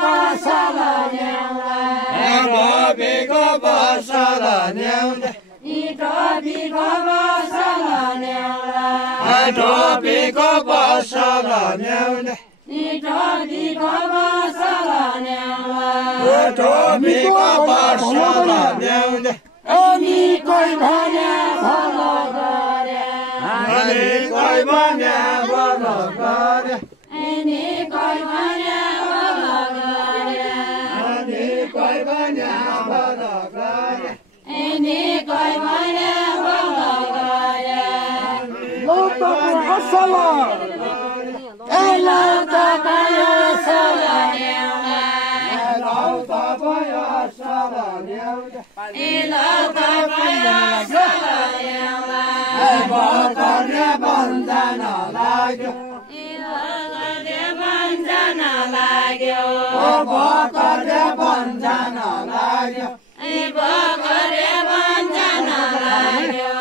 पसल ल्याउला टोपीको पसल ल्याउँदै टोपीको पसल ल्याउला टोपीको पसल ल्याउँदै टोपीको पसल ल्याउला टोपीको पसल ल्याउँदै अनि कोही भने भलो गरे अनि कोही भने भलो गरे अनि कोही भने भलो गरे अनि कोही भने भलो गरे अनि कोही भने भलो गरे लौटाको असल लौटाको असल ल्याउला लौटाको असल ल्याउँदै लौटाको असल ल्याउला भर्खरै बन्धन लाग्यो भर्खरै बन्धन लाग्यो भर्खरै बन्धन लाग्यो भर्खरै बन्धन लाग्यो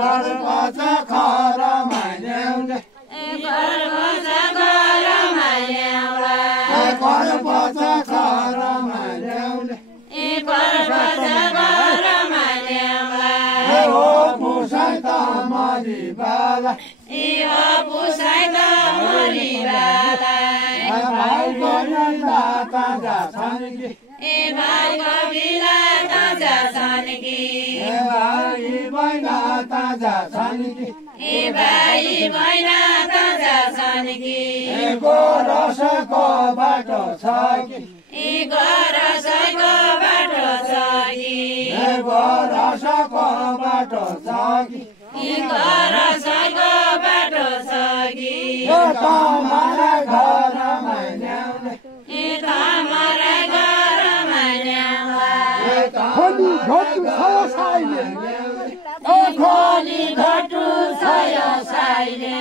गर्नुपर्छ खरमा ल्याउँदै गर्नुपर्छ घरमा ल्याउला गर्नुपर्छ खरमा ल्याउँदै गर्नुपर्छ घरमा ल्याउला हो पुसाइ त मरिबाला हो पुसाइ त मरिबाला भाइ बहिनी ताजा छन् कि भाइ कविला ताजा छन् कि भाइ बहिनी ताजा छन् कि भाइ बहिना ताजा छन् कि गोरसको बाटो छ कि गरसको बाटो छ कि गोरसको बाटो छ कि गरसको बाटो छ कि तमारा घरमा ल्याउने तमारा घरमा ल्याउला खोली घटु छ साइले खोली घटु छ यो साइले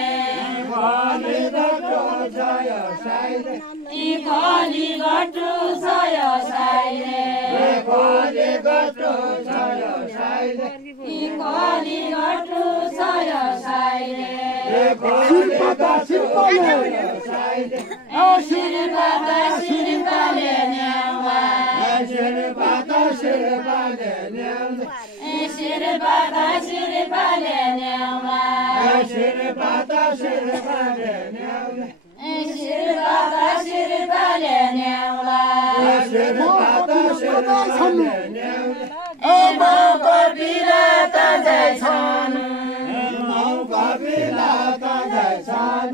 खोली घटु छ यो साइले खोली घटु छ यो साइले खोली घटु छ यो साइले खोली घटु छ यो साइले शिल्पा साइले शिल्पाले ल्याउला शिल्पाले ल्याउँदै शिल्पाले ल्याउला शिल्पाले ल्याउँदै शिल्पाले ल्याउला मौको बिरा ताजै छन् मौका बिला ताजै छन्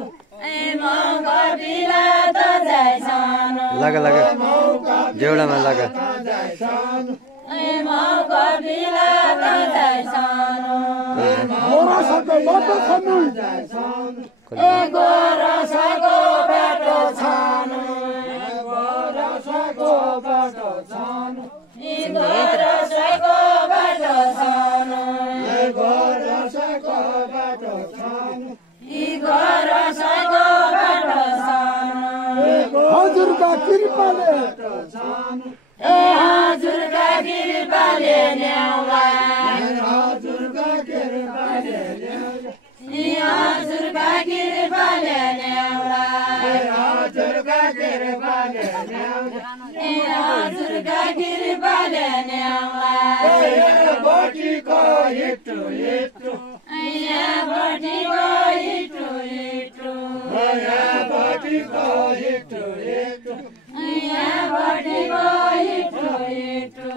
मौको बिरा ताजै छन् लगा जेउडामा लगा ताजै छन् मौको बिरा ताजै छन् गोरसको बाटो छन् गोरसको बाटो छन् गोरसको बाटो छन् गोरसको बाटो छन् गोरसको बाटो छन् गोरसको बाटो छन् हजुरका कृपाले हजुरका कृपाले ल्याउला हजुरका कृपाले हजुरका कृपाले ल्याउला हजुरका कृपाले हजुरका कृपाले ल्याउला बटीको हिटो हिटो बटीको हिटो हिटो बटीको हिटो हिटो बटीको हिटो हिटो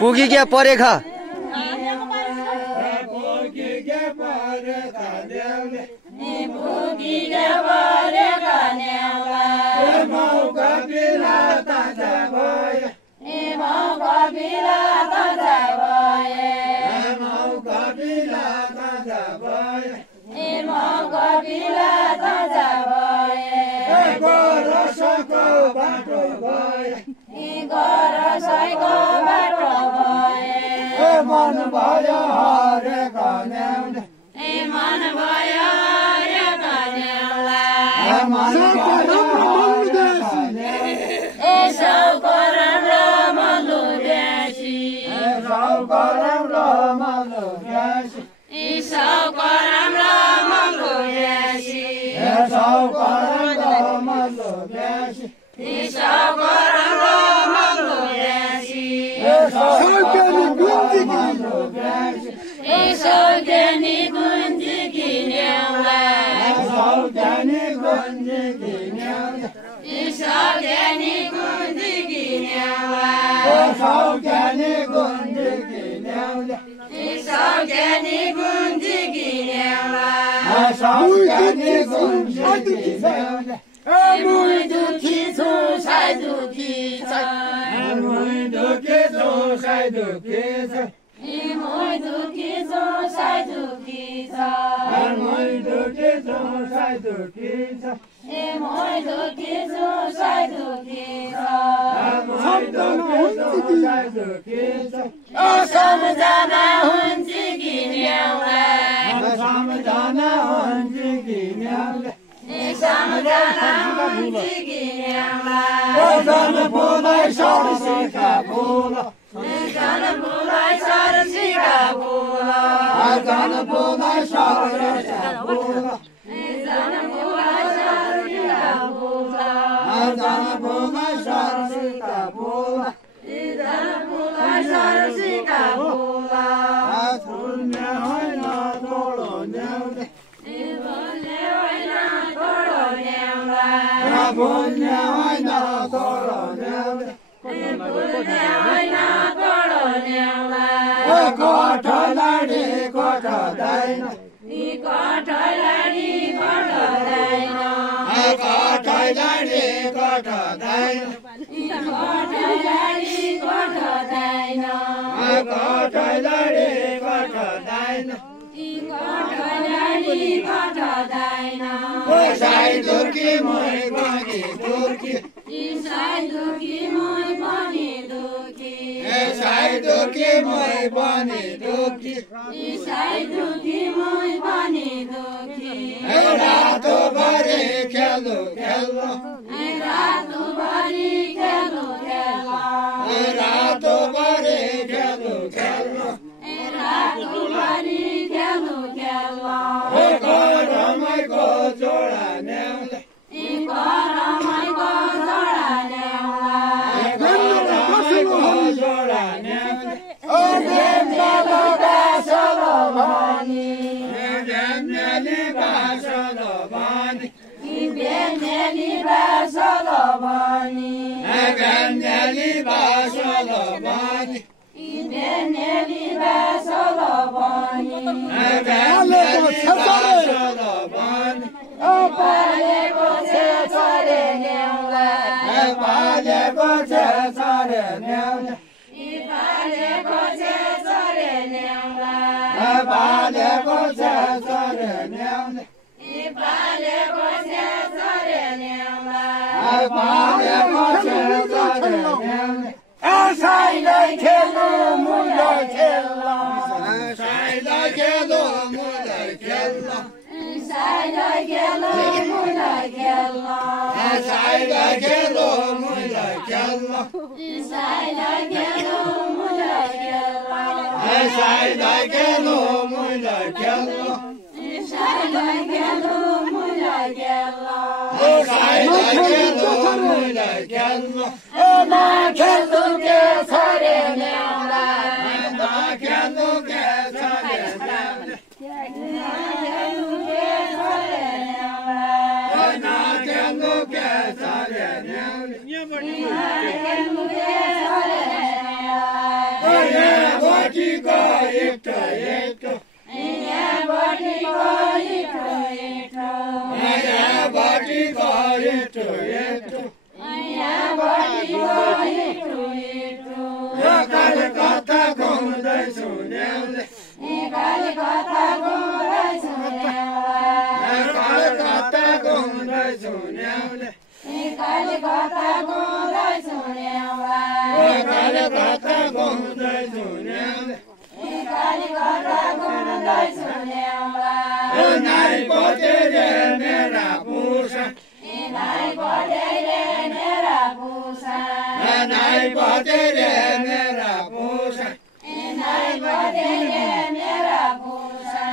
पुगी क्या परेखा मौका बिला ताजा भयो मौका बिला ताजा भए मौका बिला ताजा भयो मौका बिला ताजा भए गोरसको बाटो भयो गोरसको बाटो भए मन भयो हरेको ल्याउने मन भयो हरेको ल्याउला सबको राम्रो मलु ब्यासी सबको राम्रो मलु ब्यासी सबको राम्रो मलु ब्यासी सौज्ञानी गुन्जी किन्याउला सौज्ञानी गुन्जी किन्याउला सौज्ञानी गुन्जी किन्याउला सौज्ञानी गुन्जी किन्याउला सौज्ञानी गुन्जी किन्याउला सौज्ञानी गुन्जी किन्याउला मुई दुखी छु साई दुखी छ मुई दुखी छु साई दुखी छ मुई दुखी छु साई दुखी छ मुई दुखी छु साई दुखी छ मुई दुखी छु साई दुखी छ मुई दुखी छु साई दुखी छ सम्झना हुन्छ किन्याउला सम्झना हुन्छ किन्याउला सम्झना हुन्छ किन्याउला जन बोलाइ सरसीका बोल जन बोलाइ सरसीका बोल जन बोलाइ सरसीका बोल जन बोलाइ सरसीका बोल जन बोलाइ सरसीका बोल जन बोलाइ सरसीका बोल शून्य होइन तोडो न्याउले बोल्ने होइन तोडो ल्याउला बोल्ने होइन तोडो न्याउले बोल्ने होइन तोडो ल्याउला कठलाडी कठदैन कठलाडी कठदैन कठलाडी कठदैन कठलाडी कठदैन कठलाडी कठदैन कठलाडी कठदैन साई दुखी मै पनि दुखी साई दुखी मै पनि दुखी साई दुखी मै पनि दुखी साई दुखी मै पनि दुखी रातोभरि खेल्नु खेल्नु रातोभरि खेल्नु खेल्नु रातोभरि खेल्नु खेल्नु रातोभरि खेल्नु खेल्नु रमाइको जोडा न्याउले रमाइको जोडा ल्याउला रमाइको जोडा न्याउले बेन्देलो बासलो भनी बेन्देली बासलो भनी बेन्देली बासलो भनी बेन्देली बासलो भनी बेन्देली बासलो भनी बेन्देली बासलो भनी पालेको छे छोरे ल्याउला पालेको छे छोरे ल्याउले पालेको छे छोरे ल्याउला पालेको छे छोरे ल्याउले पालेको छे छोरे ल्याउला पालेको छे छोरे ल्याउले साईलाई खेल्नु मुलाई खेल्नु साईलाई खेल्नु मुलाई खेल्नु साईलाई खेल्नु मुलाई खेल्नु साईलाई खेल्नु मुलाई खेल्नु साईलाई खेल्नु मुलाई खेल्नु साईलाई खेल्नु मुलाई खेल्नु साईलाई खेल्नु मुलाई खेल्नु साईलाई खेल्नु मुलाई खेल्नु खेल्नु के छोरे ल्याउला खेल्नु के छोरे ल्याउले खेल्नु के छोरे ल्याउला खेल्नु के छोरे ल्याउले खेल्नु के छोरे ल्याउला बटीको एक एक यहाँ बटीको इटो इटो बटीको एक एक यहाँ बटीको इटो इटो कथा गाउँदैछु ल्याउले काली कथा गाउँदैछु ल्याउला कथा गाउँदैछु ल्याउले काली कथा गाउँदैछु ल्याउला कथा गाउँदैछु ल्याउले काली कथा गाउँदैछु ल्याउला नाइ पटेले मेरा पुसा नाइ पटेले मेरा पुसा नाइ पटेले मेरा पुसा नाइ पटेले मेरा पुसा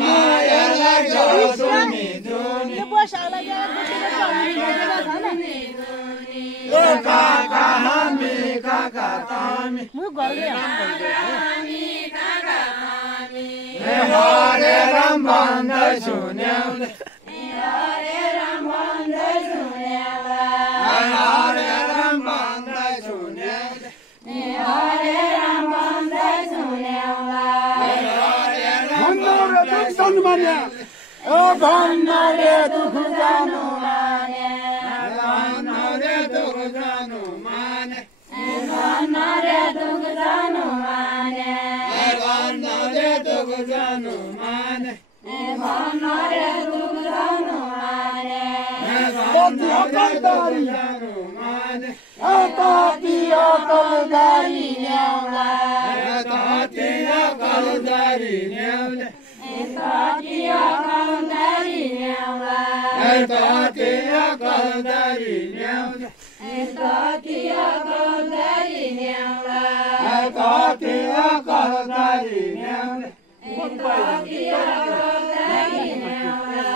माया लाग्यो सुनि जुनी काका हामी काका तामी हामी काका हामी हरे राम भन्दै सुन्याउने हरे राम भन्दै सुन्याउला हरे राम भन्दै सुन्याउने हरे राम भन्दै सुन्याउला भन्नाले दुख जानु माने भन्नाले दुख जानु माने भन्नाले दुख जानु माने भन्नाले दुख जानु माने भन्नाले दुख जानु माने कति अकलदारी कति अकलदारी ल्याउला कति अकलदारी ल्याउने कति अकलदारी ल्याउला कति अकलदारी ल्याउने कति अकलदारी ल्याउला कति अकलदारी ल्याउने कति अकलदारी ल्याउला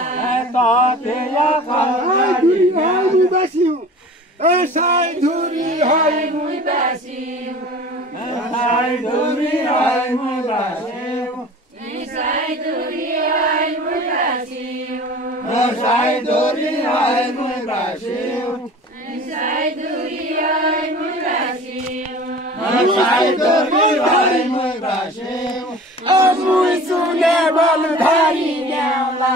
कति अकलदारी साइधुरी है मुई बासिउ साइधुरी है मुई बासिउ साइधुरी है मुई बासिउ साइधुरी है मुई बासिउ साइधुरी है मुई बासिउ साइधुरी है मुई बासिउ मुई सुने बलधारी ल्याउला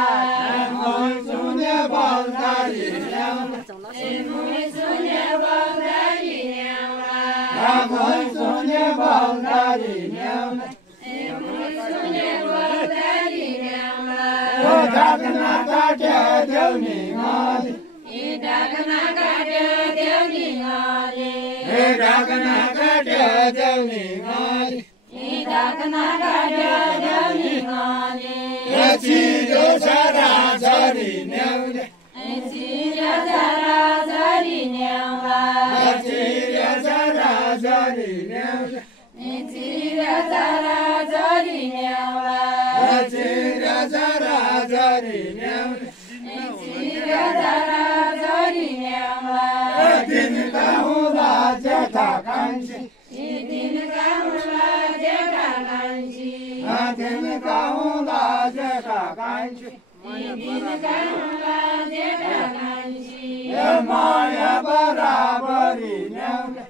मुई सुने बलधारी ल्याउला मुई सुने बलधारी ल्याउला मुई सुने बलधारी ल्याउला मुई सुने बलधारी ल्याउला ढाकना काट्यो देउनी माली ढाकना काट्यो देउनी गाले ढाकना काट्यो देउनी माली ढाकना काट्यो देउनी गाले चिरो सारा झरी ल्याउने चिरो सारा झरी ल्याउला चिरो सारा झरी ल्याउने चिरो सारा झरी ल्याउला चिरो सारा झरी ल्याउने चिरो सारा झरी ल्याउला दिनका हुँदा जेठा कान्छी दिनका हुँदा जेठा कान्छी दिनका हुँदा जेठा कान्छी दिनका हुँदा जेठा कान्छी माया बराबरी ल्याउने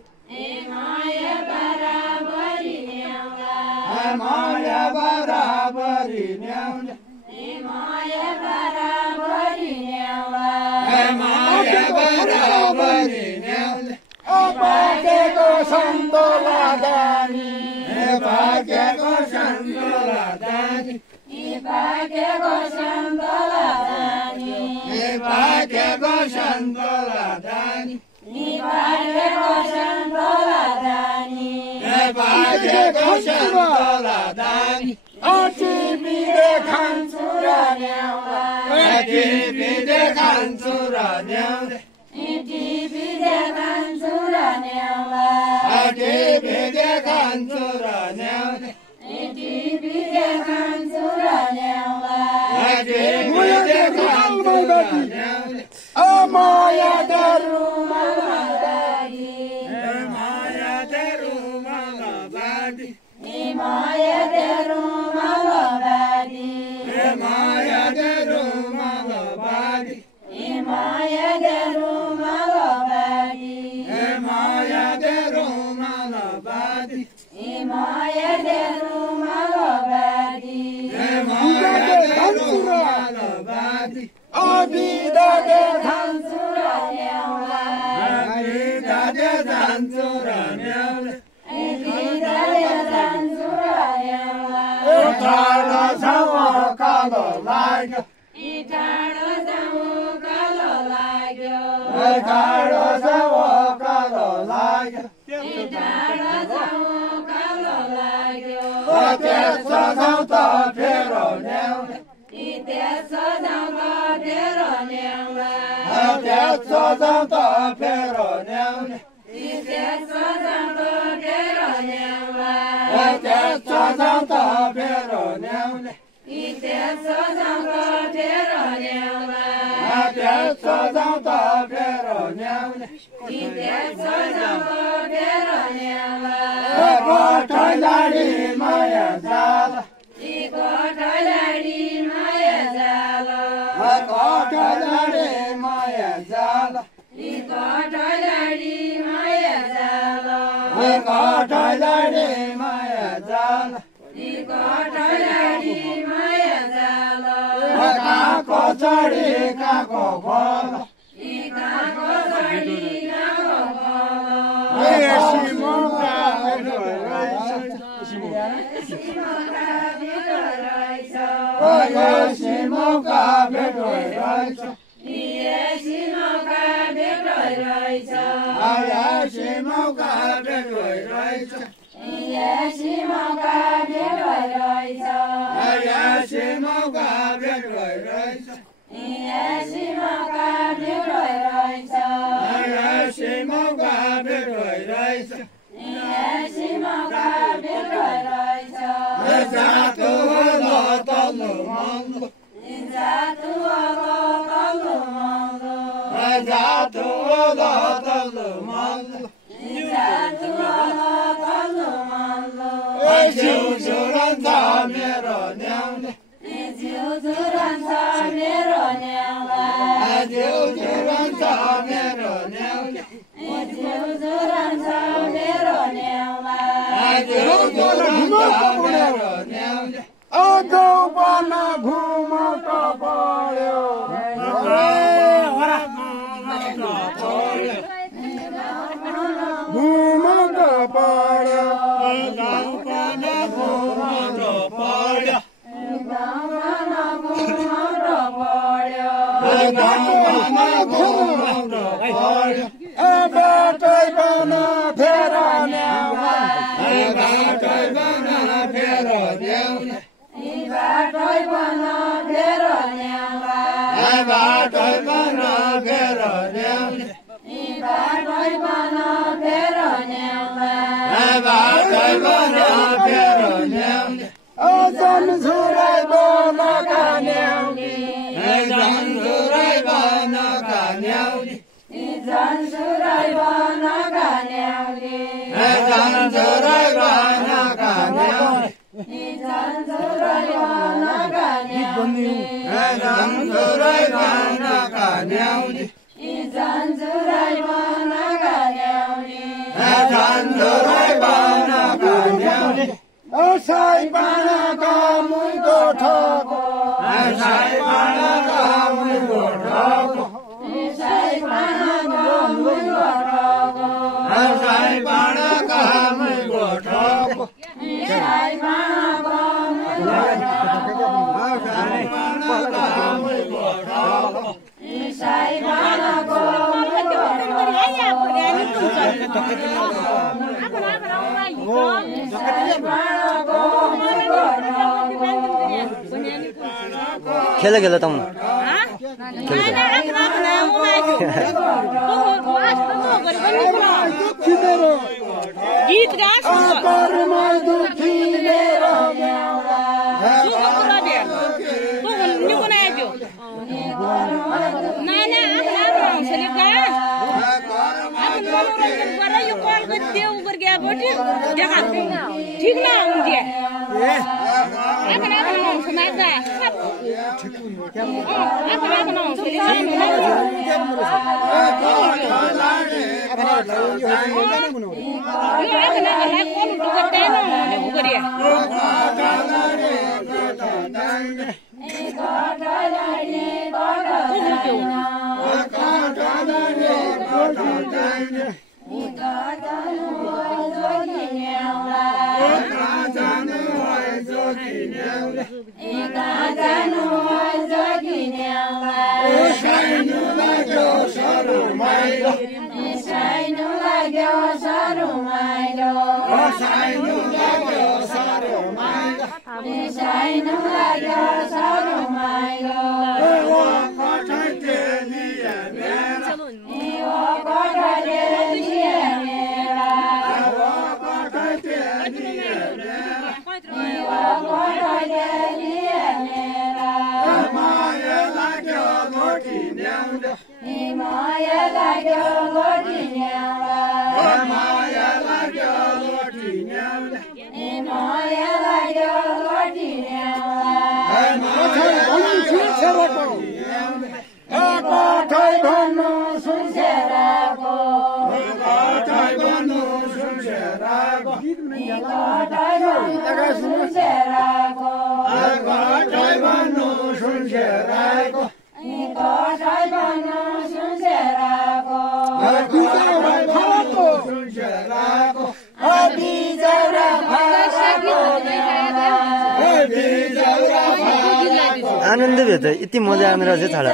माया बराबरी ल्याउला माया बराबरी ल्याउने माया बराबरी ल्याउला माया बराबरी ल्याउने भाग्यको सन्तोला दानी भाग्यको सन्तोला दानी भाग्यको सन्तोला दानी भाग्यको सन्तोला दानी भाग्यको सन्तोला दानी भाग्यको सन्तोला दानी टिपीले खान्छु र ल्याउँला टिपीले खान्छु र ल्याउँला टिपीले खान्छु र ल्याउला टिपीले खान्छु र ल्याउँला टिपीले खान्छु र ल्याउला टिपीले खान्छु र ल्याउँला माया दरु मलबारी माया दरु मलबारी माया दरु मलबारी माया दरु मलबारी माया दरु मलबारी माया दरु मलबारी माया दरु मलबारी माया दरु मलबारी बिदाले खान्छु र ल्याउला बिदाले जान्छु र ल्याउला बिदाले जान्छु र ल्याउला टाढो छाउ कालो लाग्यो टाढो जाउँ कालो लाग्यो टाढो छाउ कालो लाग्यो टाढो जाउँ कालो लाग्यो त्यसो छाउ त फेरो ल्याउने त्यसो जाउँ त फेरो ल्याउला त्यसो छाउ त फेरो ल्याउने त्यसो जाउँ त फेरो ल्याउला त्यसो छाउ त फेरो ल्याउने त्यसो जाउँ त फेरो ल्याउला त्यसो छाउ त फेरो ल्याउने त्यसो जाउँ त फेरो ल्याउला गोठै लाडी माया जाला गोठै कठैलाडी माया जाल कठैलाडी माया जाल काको चढी काको फल काको चढी काको फल सिमौका भेटो रहेछ सिमौका भेटो रहेछ सिमौका भेटो रहेछ सिमौका भेटो रहेछ सिमौका भेटो रहेछ सिमौका भेटो रहेछ सिमौका भेटो रहेछ सिमौका भेटो रहेछ सिमौका भेटो रहेछ जातो होला तल्लो मल्लो जातो होला तल्लो मल्लो जातो होला तल्लो मल्लो जातो होला तल्लो मल्लो झुरन्छ मेरो न्याउले झुरन्छ मेरो न्याउला झुरन्छ मेरो न्याउले झुरन्छ मेरो न्याउला मेरो न्याउले अजो बन घुमट पढ्यो घुमट पढ्यो बाटै बन फेर न्याउला बाटै बन फेर न्याउला बाटै बन फेर न्याउला बाटै बन फेर न्याउला बाटै बन फेर न्याउला बाटै बन फेर न्याउला अजन झुराइ बनका न्याउली झुराइ बनका न्याउली झन्झुराइ बनका न्याउली झुराइ बनका न्याउली झन्झुराइ बनका न्याउली झुराइ बनका न्याउली झन्झुराइ बनका न्याउली झुराइ बनका न्याउली साई पानाका मुइको ठोको साई पानाका मुइको ठोको साई पानाका मुइको ठोको साई पानाका मुइको ठोको साई पानाका मुइको ठोको साई पानाका खेल खेल त गीत गा ठीक ना मुझे सुनसेराको कटाइ भन्नु सुनसेराको कटाइ भन्नु सुनसेराको कटाइ भन्नु सुनसेराको सुनसेराको बिजौरा आनन्द भयो त यति मजा आएर चाहिँ छाडा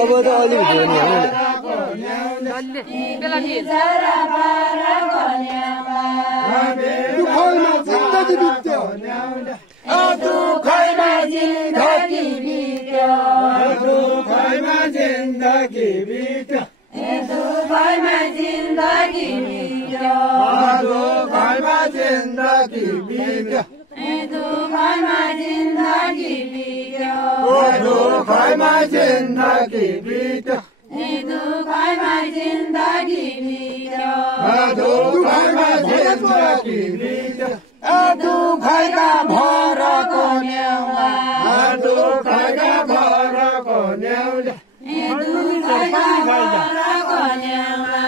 अब त अलि भयो नि दुखैमा जिन्दगी बित्यो दुखैमा जिन्दगी बित्यो दुखैमा जिन्दगी बित्यो दुखैमा जिन्दगी बित्यो दुखैमा जिन्दगी बित्यो दुखैमा जिन्दगी बित्यो दुखैमा जिन्दगी बित्यो दुखैमा जिन्दगी बित्यो दुखैमा जिन्दगी बित्यो दुखैका भरको न्याउला दुखैका भरको न्याउला दुखैका भरको न्याउला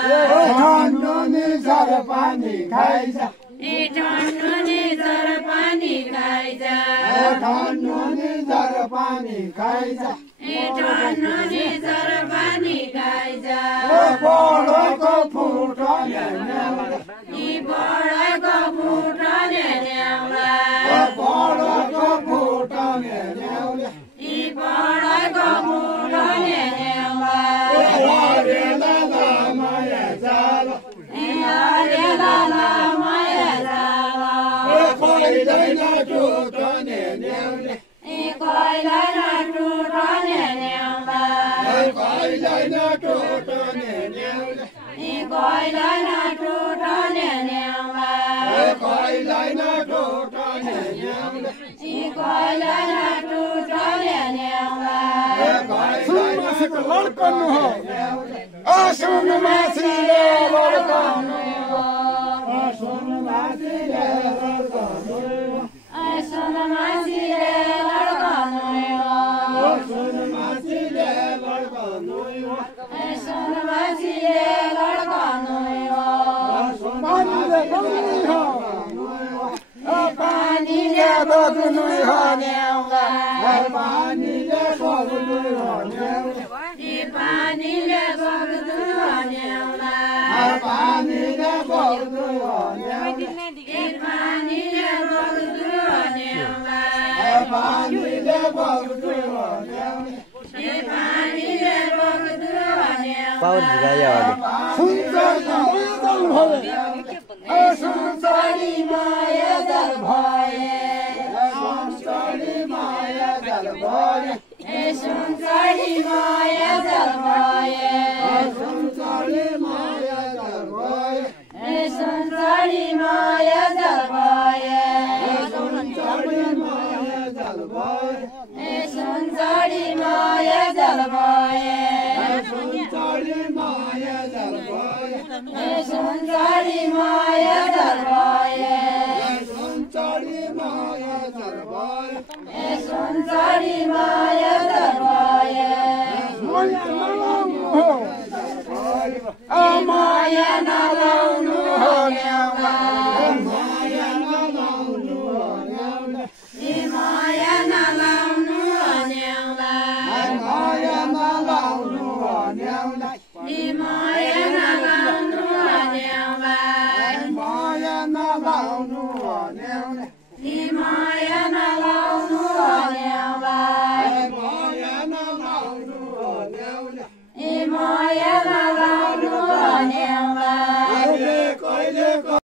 ठन्डु निजर पानी खाइज ठन्डु निजर पानी खाइज ठन्डु निजर पानी खाइज ठन्डु निजर पानी खाइज बडको फुटने न्याउला बडको फुटने न्याउला बडको फुटने न्याउला बडको फुटने न्याउला हरे लाला माया जाल हरे लाला माया जाल कहिल्यै नटुटने न्याउला कहिल्यै नटुटने न्याउला कहिल्यै नटुटने न्याउला कहिल्यै नटुटने न्याउला कहिल्यै नटुटने न्याउला कहिल्यै नटुटने न्याउला सुनमासीको लड्कनु हो सुनमासीले लड्कनु हो सुनमासीले लड्कनु सुनमासीले लड्कनु सुनमासीले लड्कनु सुनमासीले लड्कनु पानीले बग्नु हो न्याउला पानीले बग्नु हो न्याउला पानीले बग्नु हो न्याउला पानीले बग्नु हो न्याउला पानीले बग्नु हो न्याउला पानीले बग्नु हो न्याउला पानीले बग्नु हो न्याउला पावर झिकायो सुनचरी माया जल भए सुनचरी माया जल भए सुनचरी माया जल भए सुनचरी माया जल भए सुनचरी माया जल भए सुनचरी माया जल भए सुनचरी माया जल भए सुनचरी माया जल भए सुनचरी माया जल भए सुनचरी माया जल भए सुनचरी माया जल भए माया नलाउ